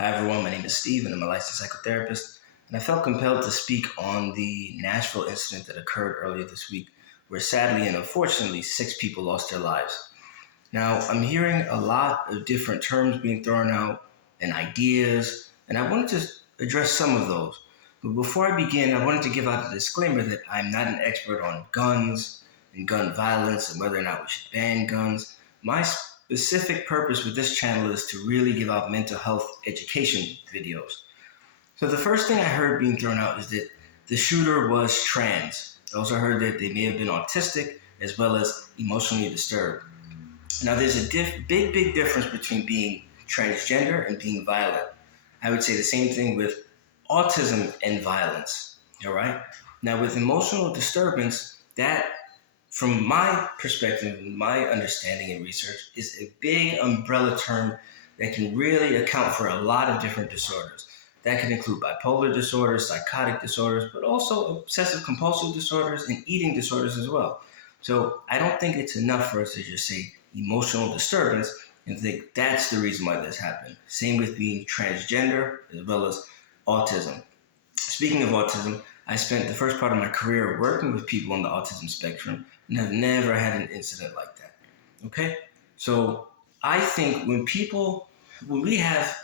Hi everyone, my name is Steve and I'm a licensed psychotherapist, and I felt compelled to speak on the Nashville incident that occurred earlier this week, where sadly and unfortunately 6 people lost their lives. Now, I'm hearing a lot of different terms being thrown out and ideas, and I wanted to address some of those. But before I begin, I wanted to give out a disclaimer that I'm not an expert on guns and gun violence and whether or not we should ban guns. My specific purpose with this channel is to really give out mental health education videos. So the first thing I heard being thrown out is that the shooter was trans. I also heard that they may have been autistic as well as emotionally disturbed. Now there's a big difference between being transgender and being violent. I would say the same thing with autism and violence, all right? Now with emotional disturbance, that from my perspective, my understanding and research, is a big umbrella term that can really account for a lot of different disorders. That can include bipolar disorders, psychotic disorders, but also obsessive compulsive disorders and eating disorders as well. So I don't think it's enough for us to just say emotional disturbance and think that's the reason why this happened. Same with being transgender as well as autism. Speaking of autism, I spent the first part of my career working with people on the autism spectrum and have never had an incident like that. Okay? So I think when we have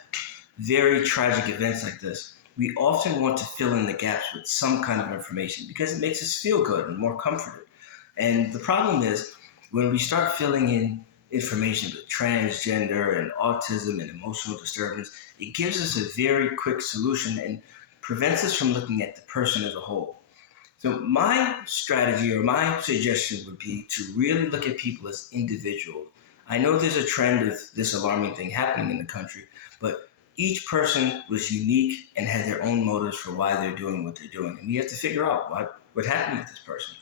very tragic events like this, we often want to fill in the gaps with some kind of information because it makes us feel good and more comforted. And the problem is when we start filling in information with transgender and autism and emotional disturbance, it gives us a very quick solution and prevents us from looking at the person as a whole. So my strategy or my suggestion would be to really look at people as individuals. I know there's a trend of this alarming thing happening in the country, but each person was unique and had their own motives for why they're doing what they're doing. And we have to figure out what happened with this person.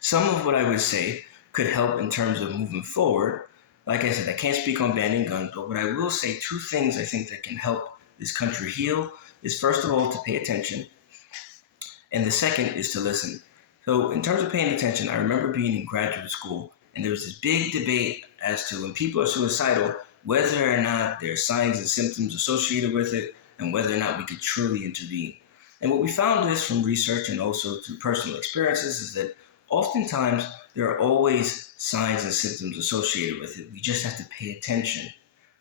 Some of what I would say could help in terms of moving forward. Like I said, I can't speak on banning guns, but what I will say, 2 things I think that can help this country heal is first of all to pay attention, and the second is to listen. So in terms of paying attention, I remember being in graduate school and there was this big debate as to when people are suicidal, whether or not there are signs and symptoms associated with it and whether or not we could truly intervene. And what we found is from research and also through personal experiences is that oftentimes there are always signs and symptoms associated with it. We just have to pay attention.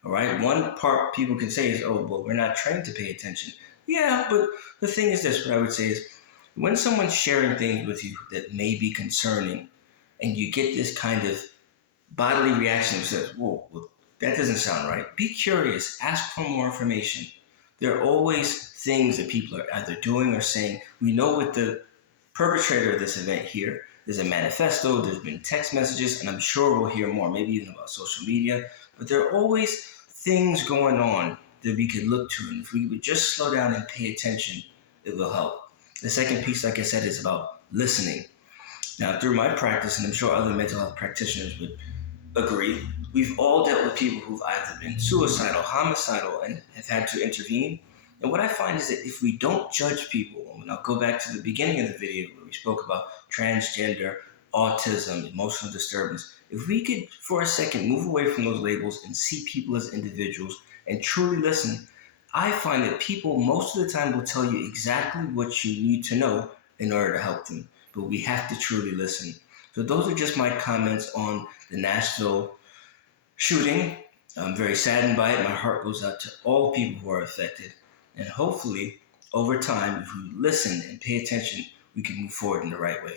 All right. One part people can say is, oh, well, we're not trained to pay attention. Yeah, but the thing is this, what I would say is when someone's sharing things with you that may be concerning and you get this kind of bodily reaction that says, whoa, well, that doesn't sound right. Be curious, ask for more information. There are always things that people are either doing or saying. We know with the perpetrator of this event here, there's a manifesto, there's been text messages, and I'm sure we'll hear more, maybe even about social media. But there are always things going on that we could look to. And if we would just slow down and pay attention, it will help. The second piece, like I said, is about listening. Now, through my practice, and I'm sure other mental health practitioners would agree, we've all dealt with people who've either been suicidal, homicidal, and have had to intervene. And what I find is that if we don't judge people, and I'll go back to the beginning of the video where we spoke about transgender, autism, emotional disturbance, if we could, for a second, move away from those labels and see people as individuals and truly listen, I find that people most of the time will tell you exactly what you need to know in order to help them. But we have to truly listen. So those are just my comments on the Nashville shooting. I'm very saddened by it. My heart goes out to all people who are affected. And hopefully, over time, if we listen and pay attention, we can move forward in the right way.